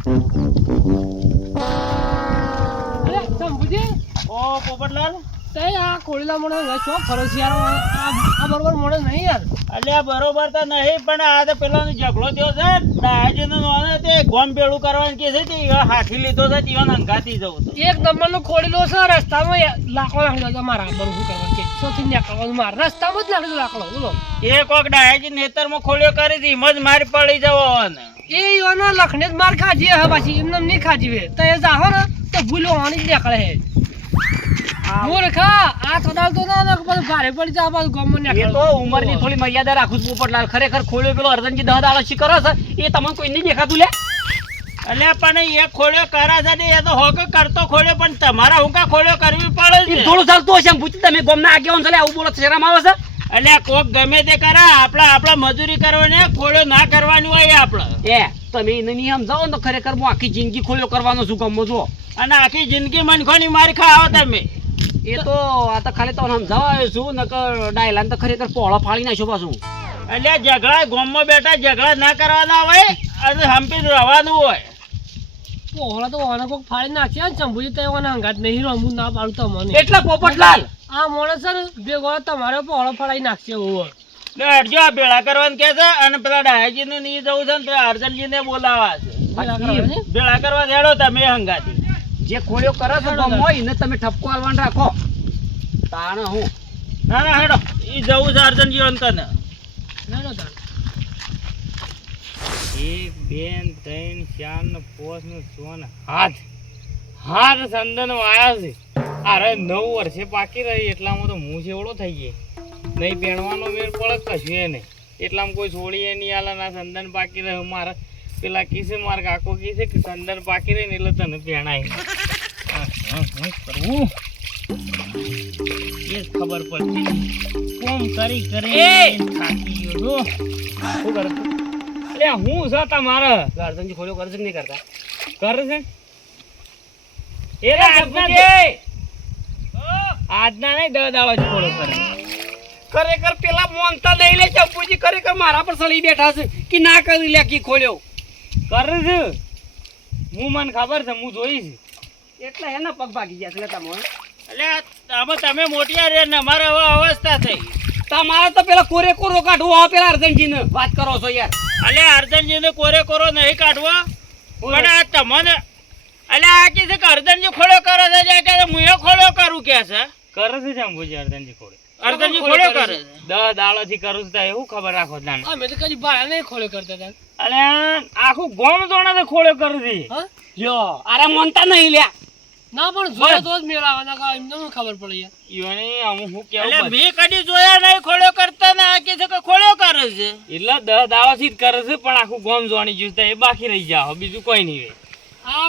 અરે શંભુજી, ઓ પોપટલાલ, તે આ કોળીલા મોણે શો ફરો છે યાર? આ બરોબર મોણે નહીં યાર. અલ્યા બરોબર તો નહીં, પણ આ તો પેલાનો ઝઘડો થયો છે ડાયાજીનો નોને તે ગોમ ભેળું કરવાનું કે છે તે હાથી લીધો છે તે હંગાતી જવું તો એક નંબરનો ખોળીલો છે. રસ્તામાં લાકડો નાખી દો મારા બરું શું કરવાનું કે ચોથી નીકળવાનું મારે રસ્તામાં જ નાખી દો લાકડો. બોલો એ કોક ડાયાજી નેતરમાં ખોલ્યો કરી હતી હિંમત મારી પડી જવાનો. એ યોનો લખને જ માર ખાજી હે પાછી એમને નહીં ખાજી વે તો એ જાહો ને તો ભૂલો આની જ નીકળે હે. મૂર્ખા આ ચડાવતો ના ને બધું ભારે પડી જાય પાછું ગમો ને. એ તો ઉંમરની થોડી મર્યાદા રાખું છું પોપટલાલ. ખરેખર ખોલ્યો પેલો અર્જનજી 10 દાડા શીખરો છે એ તમને કોઈ નહીં દેખાતું લે. અલ્યા પણ એ ખોલ્યો કરા છે ને એ તો હોક કરતો ખોલ્યો, પણ તમારા હુંકા ખોલ્યો કરવી પડે એ છે. થોડું ચાલતું હશે એમ પૂછી તમે ગોમના આગેવાન છે આવું બોલો શરમ આવે છે? અલ્યા કોક ગમે તે કરા આપણા મજૂરી કરવાની ખોલ્યો ના કરવાની હોય આપણે. એ તમે એને નહીં સમજાવો ને તો ખરેખર હું આખી જિંદગી ખોલ્યો કરવાનો છું ગમો છો. અને આખી જિંદગી મનખોની મારી ખાઓ તમે. એ તો આ તો ખાલી તો સમજાવવા આવ્યો છું નકર ડાયલાન તો ખરેખર પોળો ફાડી નાખ્યો પાછું. અલ્યા ઝઘડા ગોમમાં બેઠા ઝઘડા ના કરવાના હોય અને હંપી રહેવાનું હોય. પોહળા તો ઓને કોક ફાડી નાખ્યા ને શંભુજી તો ઓને હંગાત નહીં રમવું ના પાડું તમને. એટલે પોપટલાલ આ માણસ છે ને ભેગો તમારે પોહળો ફાડી નાખશે એવું. એટલે અડજો આ ભેળા કરવાનું કે છે અને પેલા ડાયાજીને નહીં જવું છે ને પેલા અર્જનજીને બોલાવા છે. ભેળા કરવા હેડો તમે હંગાતી. જે ખોલ્યો કરે છે ગમો એને તમે ઠપકો આલવાન રાખો તાણે હું. ના ના હેડો એ જવું છે અર્જનજી અંતને. 1 2 3 4 5 6 ને 7 હાથ સંદન વાયા છે. અરે 9 વર્ષે પાકી રહી એટલામાં તો હું સેવડો થઈ ગઈ. નહીં પહેણવાનો મેળ પડે કશું એ નહીં. એટલામાં કોઈ છોડી નહીં આલે ના સંદન પાકી રહ્યું. મારા પેલા કીસે મારા કાકો કીધે કે સંદન પાકી રહી ને એટલે તને પહેણાય કરવું એ જ ખબર પડતી. કોમ કરી થાકી ગયો છું. શું કરું? અરે હું છે તમારે અર્જનજી ખોલ્યો કરે છે કે નહીં કરતા? કરે છે એ આજના નહીં 10 દાડો જ ખોળો કરે. ખરેખર પેલા મોનતા લઈ લે ચંપુજી ખરેખર મારા પર સળી બેઠા છે કે ના કરી લે કી ખોલ્યો કરે છે. હું મને ખબર છે, હું જોઈશ. એટલે એના પગ ભાગી ગયા છે તમે. એટલે આમાં તમે મોટિયા રે ને અમારે હવે અવસ્થા થઈ. તમારે તો પેલા કોરે કોરો કાઢવો આવે પેલા અર્જનજીને વાત કરો છો યાર. અલે અર્જનજીને કોરે કોરો નહીં કાઢવો પણ આ તમને અલે આ કે છે કે અર્જનજી ખોળ્યો કરે છે કે હું એ ખોળ્યો કરું કે છે. કરે છે શંભુજી અર્જનજી ખોળે. અર્જનજી ખોળ્યો કરે છે. 10 દાડો થી કરું છું તો એવું ખબર રાખો દાણ. અમે તો કદી બાળા નહીં ખોળે કરતા હતા. અલે આખું ગોમ જોણે તો ખોળ્યો કરું છે. હા જો અરે મોનતા નહીં લ્યા. ના પણ જોયા તો જ મેળાવાના કા એમને શું ખબર પડે યાર. ઈવને અમુક હું એટલે કેવું મેં કદી જોયા નહીં ખોળ્યો કરતા ને આ કે છે કે ખોળ્યો કરે છે. એટલે 10 દાડો થી જ કરે છે પણ આખું ગોમ જોણી ગયું છે એ બાકી રહી જાવ બીજું કોઈ નહીં. આ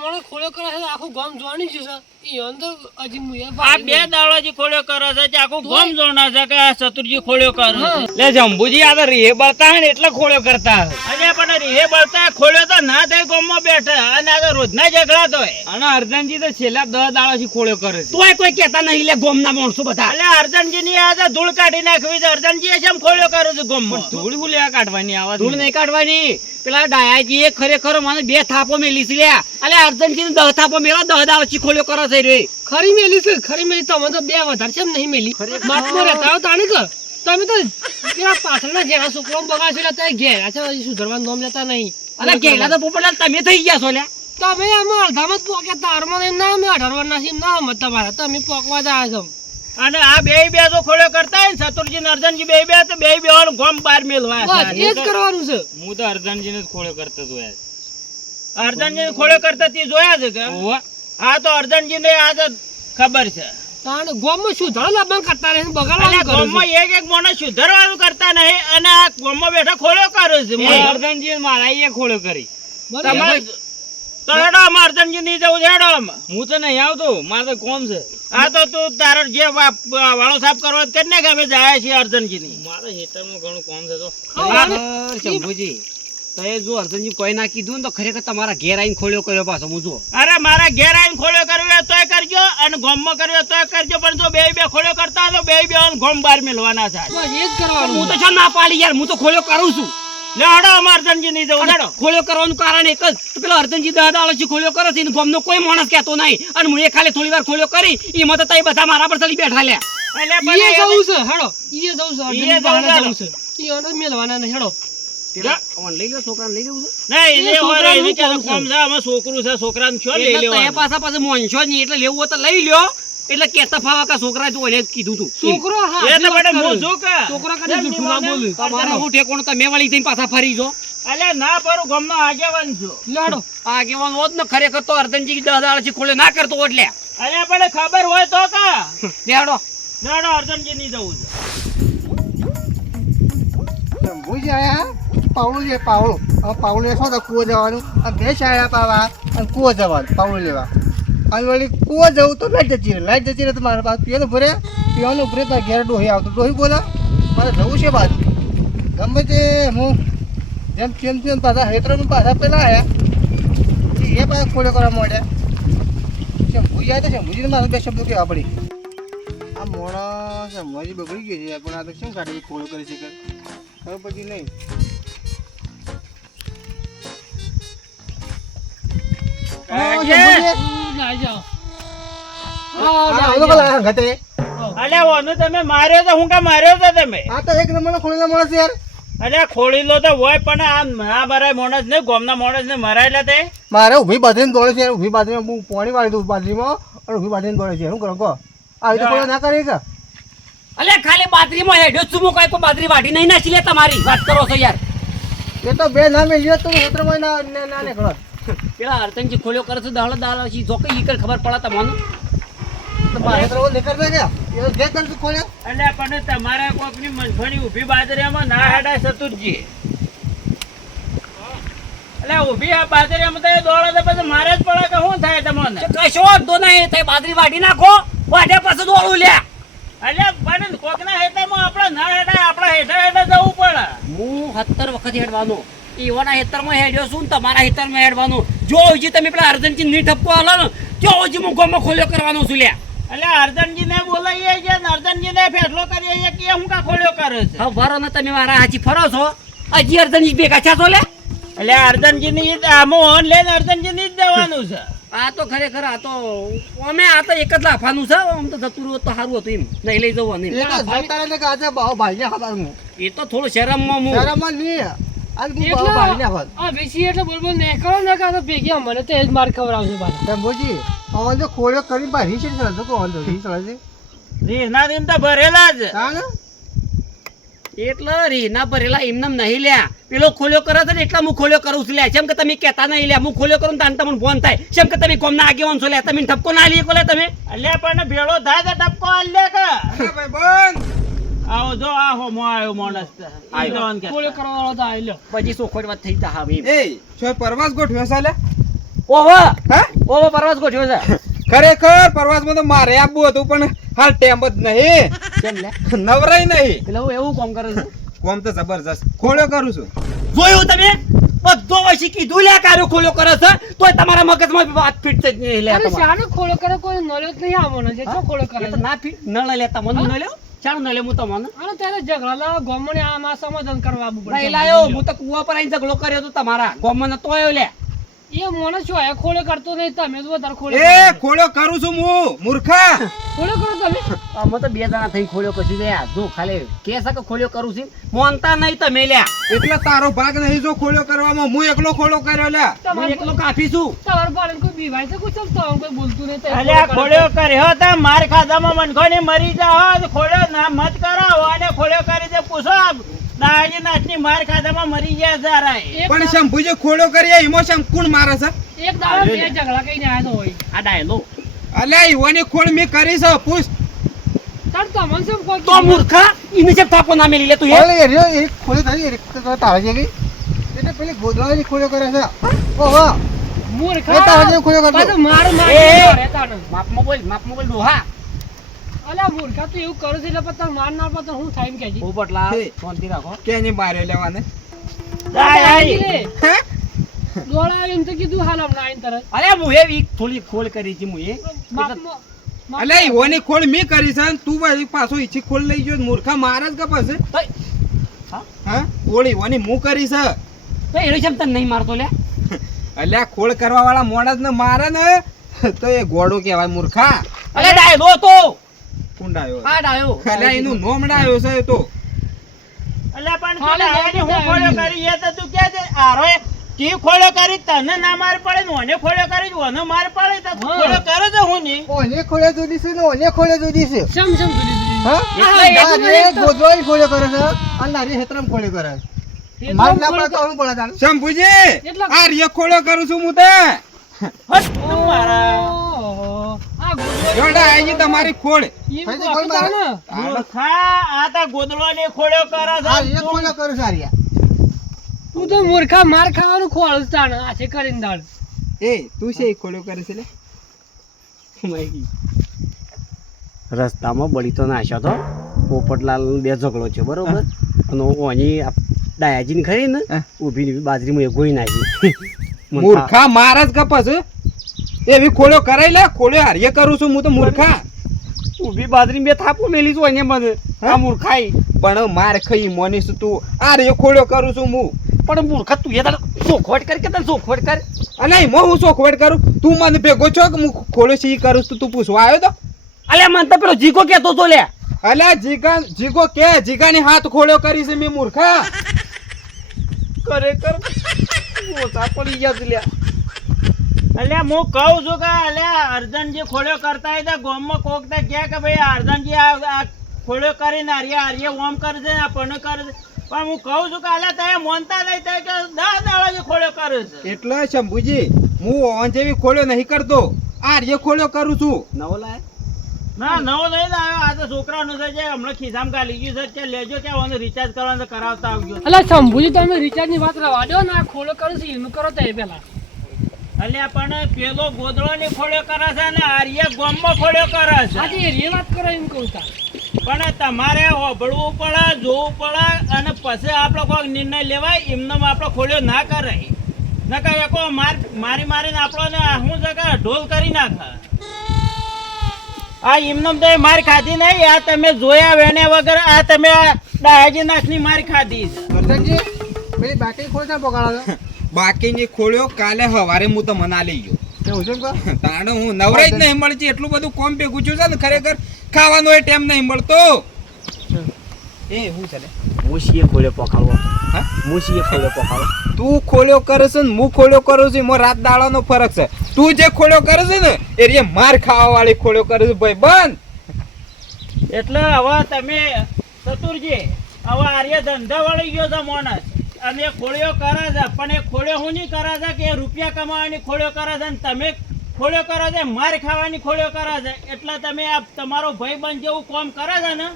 મોણે ખોળ્યો કરે છે આખું ગામ જોવાની છે ઈ અંદર હજી મુએ આ 2 દાડાજી ખોળ્યો કરે છે કે આખું ગોમ જોણા છે કે આ ચતુરજી ખોળ્યો કરે છે. લે શંભુજી આ તો રીહે બળતા હે ને એટલે ખોળ્યો કરતા હે. અરે પણ રીહે બળતા ખોળ્યો તો ના થઈ ગોમમાં બેઠા અને આ તો રોજના ઝઘડા તો અને અર્જનજી તો છેલ્લા 10 દાડા થી ખોળ્યો કરે છે. તોય કોઈ કહેતા નહીં લે ગોમના માણસો બધા. એટલે અર્જનજી ની આ તો ધૂળ કાઢી નાખવી છે. અર્જનજી એ કેમ ખોળ્યો કરે છે ગોમમાં? ધૂળ લેવા કાઢવાની આવા ધૂળ નહીં કાઢવાની. પેલા ડાયાજી એ ખરેખર મને 2 થાપો મેલી છે લ્યા. અલે અર્જનજી 10 થાપો મેલો 10 દાડા થી ખોલ્યો કરે છે રે. ખરી મેલી છે ખરી મેલી તમે તો બે વધારે છે નહીં મેલી માટમાં રહેતા હો તાણે કે તમે તો પેલા પાછળના જેના છોકરો બગાડશે એટલે તમે ઘેરા છે હજી સુધરવાનું નામ લેતા નહીં. અલે કેલા તો પોપટલાલ તમે થઈ ગયા છો લ્યા. તમે આમાં અડધામાં જ પોક્યા તારમાં એમ ના અમે 18 વર્ષના છીએ ના મત તમારા તમે પોકવા જ આવ્યા છો. અને આ બે તો ખોળ્યો કરતા હોય ને ચતુરજી ને અર્જનજી બે તો બે વાળું ગોમ બહાર મેલવા બસ એ જ કરવાનું છે. હું તો અર્જનજીને જ ખોળ્યો કરતો જોયા છે. અર્જનજી ખોળ્યો કરતા તે જોયા છે કે ઓવા હા તો અર્જનજી ને આ તો ખબર છે. તાણે ગામમાં સુધારો લાવવાનું કરતા રહે અને બગાડવાનું કરે ગોમમાં એક મોણસ સુધારવાનું કરતા નહીં અને આ ગોમમાં બેઠા ખોળ્યો કરે છે. અર્જનજી મારા એ ખોળ્યો કરી. તમારે તો હેડો આમાં અર્જનજી નહીં જવું છે હેડો આમાં. હું તો નહીં આવતો મારે તો કોમ છે. હા તો તું તારો જે વાળો સાફ કરવા કરી ને કે અમે જાય છીએ અર્જનજી ની. મારે હેતરમાં ઘણું કોમ છે તો શંભુજી તો એ જો અર્જનજી કોઈ ના કીધું ને તો ખરેખર તમારા ઘેર આવીને ખોલ્યો કર્યો પાછો હું જો. અરે મારા ઘેર આવીને ખોળ્યો કર્યો હોય તોય કરજો અને ગોમમાં કર્યો હોય તોય કરજો પણ જો બે ખોળ્યો કરતા તો બે ગોમ બહાર મેલવાના છે. બસ એ જ કરવાનું. હું તો છે ના પાડી યાર હું તો ખોલ્યો કરું છું. લે હડો અમાર અર્જનજી નહીં જવું હેડો. ખોલ્યો કરવાનું કારણ એક જ તો પેલો અર્જનજી 10 દાડાથી ખોલ્યો કરે છે ને ગામનો કોઈ માણસ કહેતો નહીં અને હું એ ખાલી થોડી વાર ખોલ્યો કરી એમાં તો તઈ બધા મારા પર ચડી બેઠા લ્યા એટલે ઈએ પણ જવું છે હેડો ઈએ જવું છે ઈએ અર્જુન બહાને જવું જવું છે ઈએ ઓને મેલવાના નહીં હેડો લઈ લો છોકરાને લઈ લેવું નહીં એ એ હોય છોકરાનું એને ક્યાં કોમ કોમ છે આમાં છોકરું છે છોકરાને શું લઈ એટલે તો એ લેવાનું? પાછા મોનશો જ નહીં એટલે લેવું હોય તો લઈ લ્યો એટલે કેતા ફાવા કા છોકરા તો એને કીધું તું છોકરો હા એ તો બેટા હું શું કે છોકરા કદી જૂઠું ના બોલે તમારા હું ઠેકોણું તમે વળી થઈને પાછા ફરી જો અલ્યા ના પરું ગામનો આગેવાન છું. લેડો આગેવાન હોત ને ખરેખર તો અર્જનજી 10 દાડાથી ખોલે ના કરતો એટલે અલ્યા પણ ખબર હોય તો કા લેડો લેડો અર્જનજી નહીં જવું છે. ભૂજ આયા પાવડું છે પાવડું હવે પાવડું લેશો તો કૂવો જવાનું આ ભેંસ આયા પાવા અને કૂવો જવાનું પાવડું લેવા અને વળી કૂવો જવું તો લાઈટ જતી રહે તો મારા પાસે પીવાનું ભરે પીવાનું ભરે તો ઘેર ડોહી આવતું ડોહી બોલા મારે જવું છે બાજુ ગમે તે હું જેમ તેમ પાછા હેતરમાં પાછા પેલા આવ્યા એ પાછા ખોડો કરવા માંડ્યા શંભુજી આવ્યા તો શંભુજીને મારે બે શબ્દો કહેવા પડી આ મોડા શંભુજી બગડી ગયો છે પણ આ તો શું કાઢી ખોડો કરી શકે ખબર પછી નહીં ના જાઓ અલ્યા ઓનું તમે માર્યો તો હું કા માર્યો તો તમે આ તો એક નંબરનો ખોળેલા માણસ યાર અલ્યા ખોળી લો તો હોય પણ આ ના મરાય માણસ ને ગોમના માણસ ને મરાયેલા તે મારે ઊભી બાજરીને દોડે છે ઊભી બાજરીમાં હું પાણી વાળી દઉં બાજરીમાં અને ઊભી બાજરીને દોડે છે શું કરો કહો આવી તો કોઈ ના કરે કે અલે ખાલી બાજરીમાં હેડ્યો છું હું કોઈ બાજરી વાઢી નહીં નાખી લે તમારી વાત કરો છો યાર એ તો બે ના મેળ્યો તો હેતરમાં ના નીકળો પેલા અર્જનજી ખોલ્યો કરે છે દાળ છે જો કઈ ઈકર ખબર પડે તમને તો મારે હેતરમાં નીકળતા ગયા એ તો જે કરતું ખોલ્યો અલ્યા પણ તમારા કોકની મનફળી ઊભી બાજરીમાં ના હેડાય સતુરજી અલ્યા ઊભી આ બાજરીમાં તો એ દોડે તો પછી મારે જ પડે કે શું થાય તમને કશો વાંધો નહીં તે બાજરી વાઢી નાખો વાઢ્યા પાછું દોડું લ્યા અલ્યા પણ કોકના હેતરમાં આપણે ના હેડાય આપણે હેઠા જવું પડે હું 17 વખત હેડવાનો ઈવાના હેતરમાં હેડ્યો છું ને તમારા હેતરમાં હેડવાનું જો હજી તમે પેલા અર્જનજી ની ઠપકો હાલો ને તો હજી હું ગામમાં ખોલ્યો કરવાનો છું લ્યા અલ્યા અર્જનજીને બોલાવીએ છે ને અર્જનજીને ફેસલો કરીએ છીએ કે હું કા ખોલ્યો કરે છે હા ભરો ને તમે મારા હાચી ફરો છો હજી અર્જનજી ભેગા છો તો લે અલ્યા અર્જનજીની આમો ઓન લઈને અર્જનજીની જ દેવાનું છે આ તો ખરેખર આ તો અમે આ તો એક જ લાફાનું છે આમ તો જતું રહ્યું તો સારું હતું એમ નહીં લઈ જવું નહીં એ તો જતા રહે કે આજે બાવ ભાઈને ખાવાનું એ તો થોડું શરમમાં હું શરમમાં નહીં આજ હું બાવ ભાઈને ખાવાનું આ બેસી એટલે બોલ ને કરો ને કાં ભેગી મને તો એ જ માર ખવડાવશે બાર શંભુજી હવે જો ખોળ્યો કરી બા રીચ ચડે તો કોણ તો રીચ ચડે રીસના દિન તો ભરેલા જ હા ને એટલે રીના ભરેલા એમને નહીં લ્યા પેલો ખોલ્યો કરે છે ને એટલા હું ખોલ્યો કરું છું લ્યા જેમ કે તમે કહેતા નહીં લ્યા હું ખોલ્યો કરું તાન તમને ફોન થાય જેમ કે તમે કોમના આગેવાન છો લ્યા તમે ઠપકો ના લઈ કોલે તમે અલ્યા પણ ભેળો થાય તો ટપકો આલે કે આવો જો આ હો મો આવ્યો માણસ કોળે કરવા વાળો તો આઈ લ્યો પછી સોખોટ વાત થઈ તા હવે એ છો પરવાસ ગોઠવ્યો સાલે ઓહો હા ઓહો પરવાસ ગોઠ્યો છે ખરેખર પરવાસમાં તો મારે આપવું હતું પણ હાલ ટેમ જ નહીં કેમ લે નવરાય નહીં પેલો એવું કામ કરે છે કોમ તો જબરજસ્ત ખોળ્યો કરું છું જોયું તમે બધો વસી કીધું લ્યા કાર્યો ખોલ્યો કરે છે તોય તમારા મગજમાં વાત ફિટ જ નહીં લે અરે શાનો ખોળો કરે કોઈ નોલેજ નહીં આવવાનો છે શું ખોળો કરે ના ફિટ ન લેતા મને ન લ્યો ચાલો ન લે હું તમને અરે ત્યારે ઝઘડા લાવો ગોમને આમાં સમાધાન કરવા આવવું પડે નહીં લાયો હું તો કુવા પર આવીને ઝઘડો કર્યો તો તમારા ગામમાં નતો આવ્યો લે એ મોને શું હે ખોળે કરતો નહીં તમે તો વધારે ખોળે એ ખોળ્યો કરું છું હું મૂર્ખા ખોળે કરો તમે અમે તો બે જણા થઈ ખોલ્યો પછી લ્યા જો ખાલી કે કે ખોલ્યો કરું છું મોનતા નહીં તમે લ્યા એટલે તારો ભાગ નહીં જો ખોળ્યો કરવામાં હું એકલો ખોળો કર્યો લ્યા હું તમારે એકલો કાફી છું તમારે પાડે કોઈ બીવાય છે કોઈ ચલતો કોઈ બોલતું નહીં તો એ અલ્યા ખોળે કરે. ખોળ્યો કર્યો તો માર ખાધામાં મનખોની મરી જાઓ તો ખોળ્યો ના મત કરાવો અને ખોળ્યો કરી દે પૂછો દાજી નાચની માર ખાધામાં મરી ગયા સારા એક પણ શંભુજી ખોળ્યો કરીએ એમાં શમ કોણ મારે છે એક દાડો બે ઝઘડા કઈને આયા તો હોય આ ડાયલો અલ્યા ઈવાની ખોળ મેં કરી છે પૂછ તાર તમને શું કોઈ તો મૂર્ખા ઇને જે થાપો ના મેલી લે તું હે ઓલે એ ખોળી થઈ એ તાળા જે ગઈ એટલે પેલી ગોદડાની ખોળ્યો કરે છે ઓ વાહ મૂર્ખા એ તાળા જે ખોળ્યો કરતો પાછો માર માર એ. રહેતા ને માપમાં બોલ ડોહા અલ્યા મૂર્ખા તું એવું કરે છે એટલે પતંગ માર ના પતંગ હું થાય એમ કહેજી પોપટલા હે. શાંતિ રાખો કે નહીં માર્યો લેવાને રે દોડા એમ તો કીધું હાલ હમણાં આઈને તરત અરે હું એ વીક થોડી ખોલ કરી છે હું એ બાપમાં- બાપ- અલ્યા ઈવાની ખોળ મેં કરી છે અને તું વળી પાછો ઈછી ખોળ લઈ ગયો મૂર્ખા મારે જ કપાશે તોય- હા હા ખોળી વાની હું કરી છે તો એનો જેમ તને નહીં મારતો લે અલ્યા ખોળ કરવા વાળા મોણસ ને મારે ને તો એ ગોડો કહેવાય મૂર્ખા અલે ડાયલો તો કુંડાયો આ ડાયો અલ્યા એનું નોમ ડાયો છે એ તો અલ્યા પણ તું ડાયાની હું ખોળ્યો કરી એ તો તું કે છે આરોએ કી ખોળ્યો કરી તને ના માર પડે ને ઓને ખોળ્યો કરી ઓને માર પડે તો તું ખોળ્યો કરે તો હું નહીં ઓને ખોળે જુદી છે ને ઓને ખોળે જુદી છે સમ સમ જુદી હા નાની ગોદવાઈ ખોળે કરે છે અને નાની હેતરમ ખોળે કરે છે માર ના પડે તો હું પડે તાણ શંભુજી એટલા- આ રિયો ખોળ્યો કરું છું હું તે હટ તું મારા આ ગોદડો જોડા આઈ તમારી ખોળ ઈ ભાઈ, કોણ કોણ ને મૂર્ખા આ તો ગોદડોને ખોળ્યો કરે છે આ એ ખોળે કરે છે આર્યા તું તો મૂર્ખા માર ખાવાનું ખોળ તાણ આ છે કરીને દાળ એ તું છે ખોળ્યો કરે છે લે રસ્તામાં બળી તો નાખ્યો તો પોપટલાલ બે ઝઘડો છે બરોબર અને ઓની ડાયાજીને ખરી ને હા. ઊભી બાજરીમાં એ ગોઈ નાખી મૂર્ખા માર જ કપાસ એવી ખોળ્યો કરાઈ લે ખોળ્યો હારીએ કરું છું હું તો મૂર્ખા ઊભી બાજરી બે થાપો મેલી છું એને મને આ મૂર્ખાઈ પણ માર ખાઈ મોનીશ તું આ રે ખોળ્યો કરું છું હું પણ મૂર્ખા તું એ તારે ચોખવટ કર કે તને ચોખવટ કર અને હું ચોખવટ કરું તું મને ભેગો છો કે હું ખોળ્યો સી કરું છું તું પૂછવા આવ્યો તો અલ્યા મને તો પેલો જીગો કહેતો તો લે અલ્યા જીગો કે જીગાની હાથ ખોળ્યો કરી છે મેં મૂર્ખા ખરેખર મોટા પડી ગયા છે લ્યા અલ્યા હું કહું છું કે અલ્યા અર્જનજી ખોળ્યો કરતા હોય તો ગામમાં કોક તો કહે કે ભાઈ અર્જનજી આ ખોળ્યો કરીને આર્ય ઓમ કરે છે આ પણ કરે છે પણ હું કહું છું કે અલ્યા તમે મોનતા નહીં થાય કે 10 દાડા જે ખોળ્યો કરે છે એટલે શંભુજી હું ઓન જેવી ખોળ્યો નહીં કરતો આ રે ખોળ્યો કરું છું નવો લાય ના નવો નહીં લાવ્યો આ તો છોકરાનું છે જે હમણાં ખિસ્સામાં ગાલી ગયું છે કે લેજો કે ઓને રિચાર્જ કરવાનું તો કરાવતા આવજો અલા શંભુજી તમે રિચાર્જ ની વાત રવા દો ને આ ખોળો કરો છે એનું કરો તો એ પેલા અલ્યા પણ પેલો ગોદડો ની ખોળ્યો કરે છે ને આર્ય ગામમાં ખોળ્યો કરે છે આજે એ વાત કરો એમ કહું તા પણ તમારે હોભળવું પડે જોવું પડે અને પછી આપણો કોઈ નિર્ણય લેવાય એમને આપણો ખોળ્યો ના કરાય નકર એકો મારી મારીને આપણને શું છે કે ઢોલ કરી નાખે આ એમને તો માર ખાધી નહીં આ તમે જોયા વેણ્યા વગર આ તમે ડાયાજી નાથની માર ખાધી છે વર્ધનજી પેલી બાકી ખોળે ત્યાં પકડાયો બાકીની ખોળ્યો કાલે હવારે હું તો મના લઈ ગયો એવું છે કે તાણે હું નવરાઈ જ નહીં મળતી એટલું બધું કોમ ભેગું છું છે ને ખરેખર ખાવાનો એ ટાઈમ નહીં મળતો એ હું છે લે મુશીએ ખોલ્યો પકાળવો હા મુશીએ ખોલ્યો પકાળવો તું ખોલ્યો કરે છે ને હું ખોલ્યો કરું છું એમાં રાત દાડાનો ફરક છે તું જે ખોલ્યો કરે છે ને એ રે માર ખાવા વાળી ખોલ્યો કરે છે ભાઈ બંધ એટલે હવે તમે ચતુરજી હવે આર્ય ધંધા વળી ગયો છે માણસ અને એ ખોળ્યો કરે છે પણ એ ખોળ્યો હું નહીં કરે છે કે એ રૂપિયા કમાવાની ખોળ્યો કરે છે ને તમે ખોળ્યો કરે છે માર ખાવાની ખોળ્યો કરે છે એટલે તમે આ તમારો ભાઈબંધ જેવું કામ કરે છે ને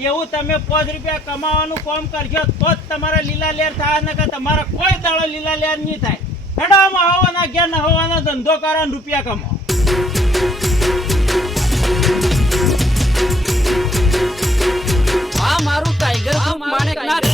એવું તમે 5 રૂપિયા કમાવાનું કામ કરશો તો જ તમારા લીલા લેર થાય ને કે તમારા કોઈ દાડો લીલા લેર નહીં થાય હેડામાં હવાના ઘેર ના હવાનો ધંધો કરે ને રૂપિયા કમાવો આ મારું ટાઈગર ગ્રુપ માણેકનાથ